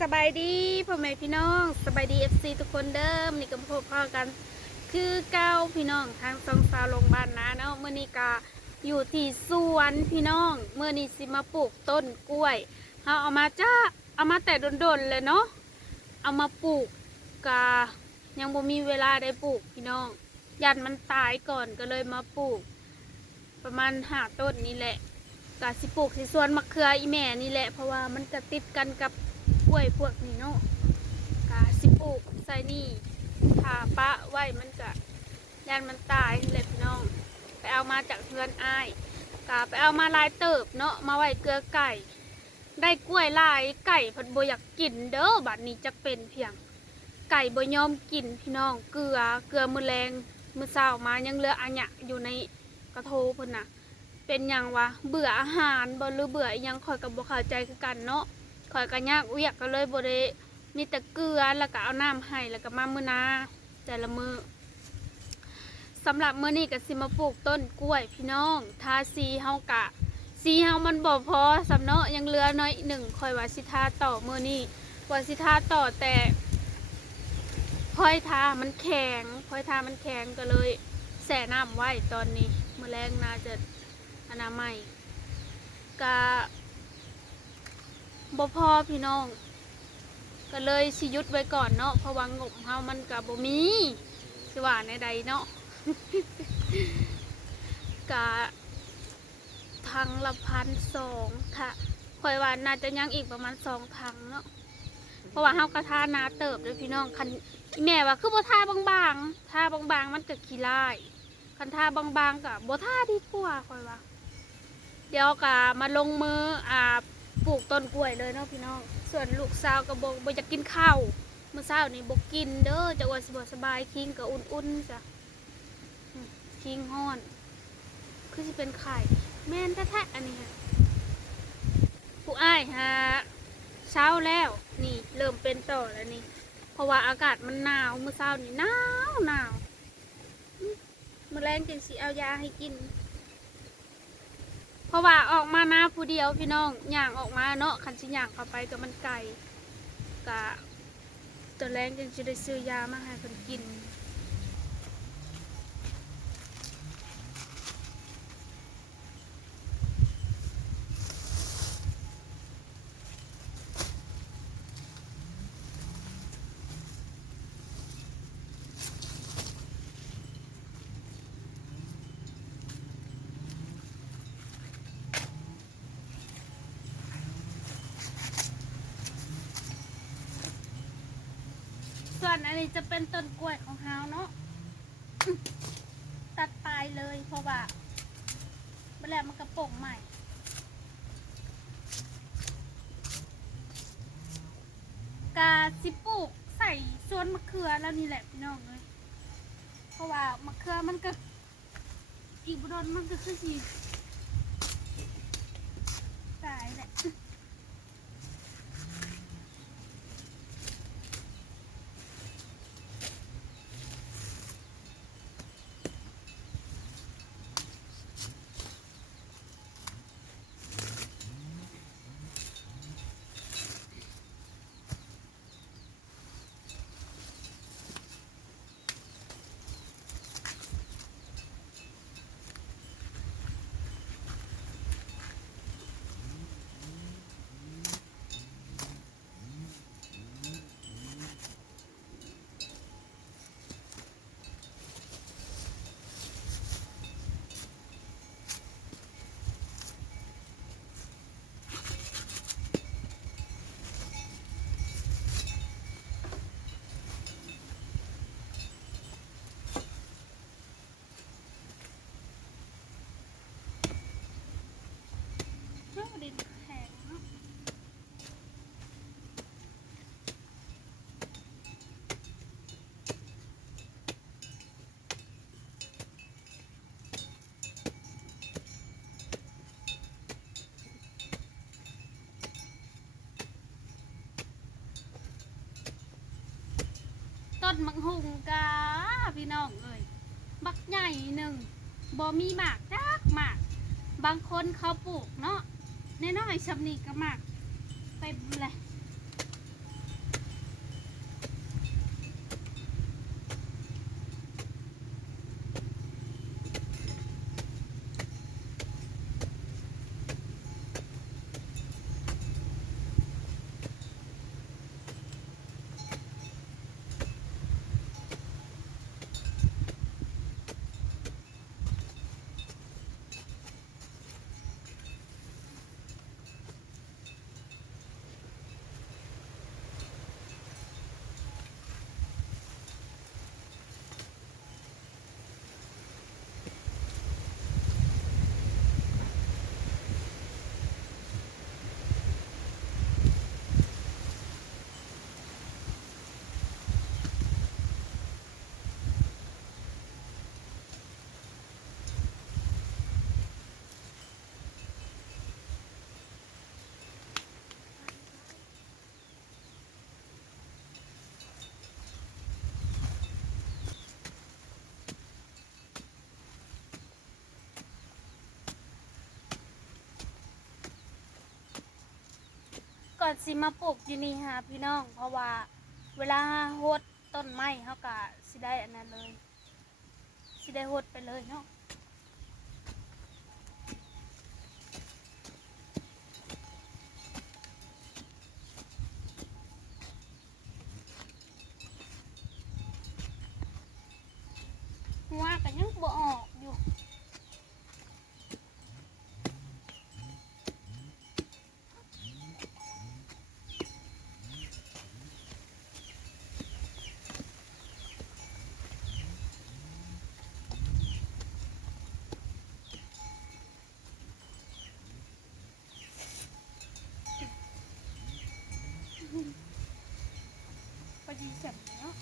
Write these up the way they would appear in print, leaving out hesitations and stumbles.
สบายดีพ่อแม่พี่น้องสบายดีFCทุกคนเดิมนี่ก็พบพ่อกันคือเก้าพี่น้องทางสองสาวลงบ้านนะเนาะเมื่อนี้ก็อยู่ที่สวนพี่น้องเมื่อนี้สิมาปลูกต้นกล้วยเอามาเอามาแต่โดนๆเลยเนาะเอามาปลูกกะยังบ่มีเวลาได้ปลูกพี่น้องยันมันตายก่อนก็เลยมาปลูกประมาณ5 ต้นนี่แหละกะสิปลูกที่สวนมะเขืออีแม่นี่แหละเพราะว่ามันจะติดกันกับกล้วยพวกนี้เนาะกะสิปลูกใส่นี่ถ้าปะไว้มันจะยันมันตายเลยพี่น้องไปเอามาจากเพื่อนอ้ายกะไปเอามาลายเติบเนาะมาไว้เกลือไก่ได้กล้วยลายไก่พันบ่อยากกินเด้อบัดนี้จะเป็นเพียงไก่บ่ยอมกินพี่น้องเกลือมือแรงมือเช้ามายังเหลืออันหยะอยู่ในกระโถเพิ่นน่ะเป็นหยังวะเบื่ออาหารบ่หรือเบื่ออีหยังคอยกับบ่เข้าใจคือกันเนาะคอยก็ยากเวียกก็เลยบ่ได้มีแต่เกลือแล้วก็เอาน้ำให้แล้วก็มามื้อนาแต่ละมื้อสำหรับมื้อนี้ก็สิมาปลูกต้นกล้วยพี่น้องทาสีเฮากะสีเฮามันบ่พอสำเนาะยังเหลือน้อยหนึ่งคอยว่าสิทาต่อมื้อนี้ว่าสิทาต่อแต่พอยทามันแข็งก็เลยแช่น้ำไว้ตอนนี้มื้อแรงน่าจะอนามัยกะบ่พอพี่น้องก็เลยสิหยุดไว้ก่อนเนาะเพราะว่างบเฮามันก็บ่มีสิว่าในใดเนาะ กะถังละ1,200ค่ะค่อยว่าน่าจะยังอีกประมาณ2 ถังเนาะเพราะว่าเฮากระทานาเติบเลยพี่น้องคันแม่ว่าคือบ่ทาบางๆทาบางๆมันก็ขี้ลายคันทาบางๆก็บ่ทาดีกว่าค่อยว่าเดี๋ยวก็มาลงมือปลูกต้นกล้วยเลยเนาะพี่น้องส่วนลูกสาวก็บ่จะกินข้าวเมื่อเช้านี่บ่กินเด้อจะว่าสิบ่สบายคิงก็อุ่นๆจ้ะคิงฮ้อนคือสิเป็นไข่แม่นแท้ๆอันนี้ผู้อ้ายฮะเช้าแล้วนี่เริ่มเป็นต่อแล้วนี่เพราะว่าอากาศมันหนาวเมื่อเช้านี่หนาวมื้อแลงจังสิเอายาให้กินเพราะว่าออกมาหน้าผู้เดียวพี่น้องย่างออกมาเนาะคันสิย่างเข้าไปก็มันไกลกะตัวแรงจังสิได้ซื้อยามาให้เพิ่นกินส่วนอันนี้จะเป็นต้นกล้วยของเฮาเนาะตัดปลายเลยเพราะว่าเมื่อแล้วมันกระโปงใหม่กาสิปลูกใส่สวนมะเขือแล้วนี่แหละพี่น้องเลยเพราะว่ามะเขือมันก็อีกบุดนมันก็คือสิตายแหละดินแข็งเนาะต้นมังหุงกาพี่น้องเอ้ยบักใหญ่หนึ่งบ่มีหมากจักหมากบางคนเขาปลูกเนาะน้อยๆชำนีก็หมากเต็มเลย ก่อนสิมาปลูกอยู่นี่ฮะพี่น้องเพราะว่าเวลาโฮดต้นไม้เขาก็สิได้อันนั้นเลยสิได้โฮดไปเลยเนาะหัวก็ยังบ่ออกอยู่พอดีเสร็จเนาะ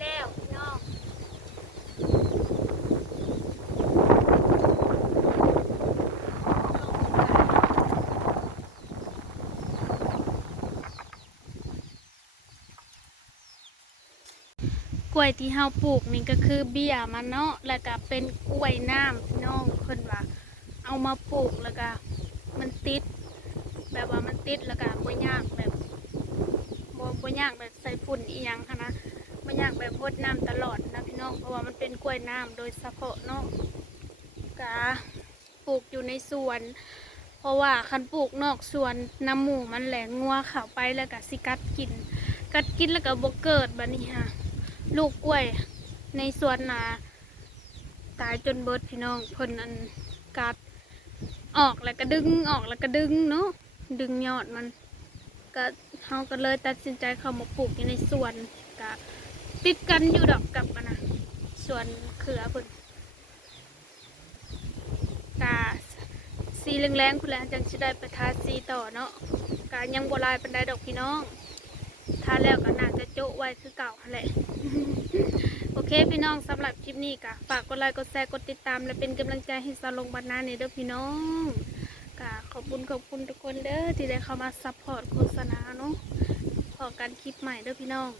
แล้วพี่น้องกล้วยที่เฮาปลูกนี่ก็คือเบี้ยมันเนาะแล้วก็เป็นกล้วยน้ำพี่น้องเพิ่นว่าเอามาปลูกแล้วก็มันติดแบบว่ามันติดแล้วก็บ่ยากแบบบ่ยากแบบใส่ฝุ่นอีหยังค่ะนะบ่ยากแบบรดน้ำตลอดนะพี่น้องเพราะว่ามันเป็นกล้วยน้ำโดยเฉพาะเนาะก็ปลูกอยู่ในสวนเพราะว่าคันปลูกนอกสวนน้ำหมูมันแหลงงัวเข้าไปแล้วก็สิกัดกินแล้วก็บ่เกิดบัดนี้ค่ะลูกกล้วยในสวนนาตายจนเบิดพี่น้องเพิ่นอันกัดออกแล้วก็ดึงออกแล้วก็ดึงเนาะดึงยอดมันก็เฮาก็เลยตัดสินใจเข้ามาปลูกอยู่ในสวนก็ติดกันอยู่ดอกกับอันนะสวนเขือเพิ่นก็สีแรงๆพุ่นแหละจังสิได้ไปทาสีต่อเนาะก็ยังบ่ลายปานใดดอกพี่น้องทาแล้วก็น่าจะโจ๊ะไว้คือเก่าหั่นแหละ โอ เคพี่น้องสำหรับคลิปนี้ก็ฝากกดไลค์กดแชร์กดติดตามและเป็นกำลังใจให้สาวลงบ้านนาเนี่ยเด้อพี่น้องก็ขอบคุณทุกคนเด้อที่ได้เข้ามาซัพพอร์ตโฆษณาเนาะพอกันคลิปใหม่เด้อพี่น้อง